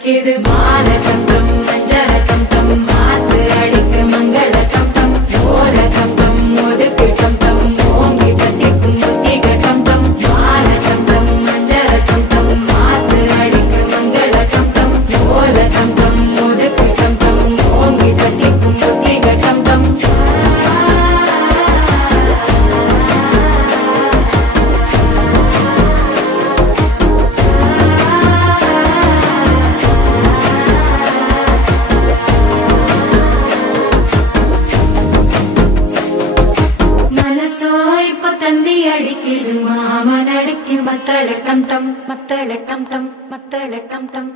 அடிக்குது மாலை டம் டம் மஞ்சள டம் டம் மாத்து அடிக்கு மங்கள டம் டம் ஓல டம் டம் ஒதுக்கு டம் டம் ஓங்கி தட்டிக்கும் புத்திக டம் டம் மாலை டம் டம் மஞ்சள டம் டம் மாத்து அடிக்கு மங்கள டம் டம் ஓல டம் டம் ஒதுக்கு டம் டம் ஓங்கி தட்டிக்கும் புத்திக டம் டம் அடிக்குது மாமன் அடிக்கு மத்தள டம் டம் மத்தள டம் டம் மத்தள டம் டம்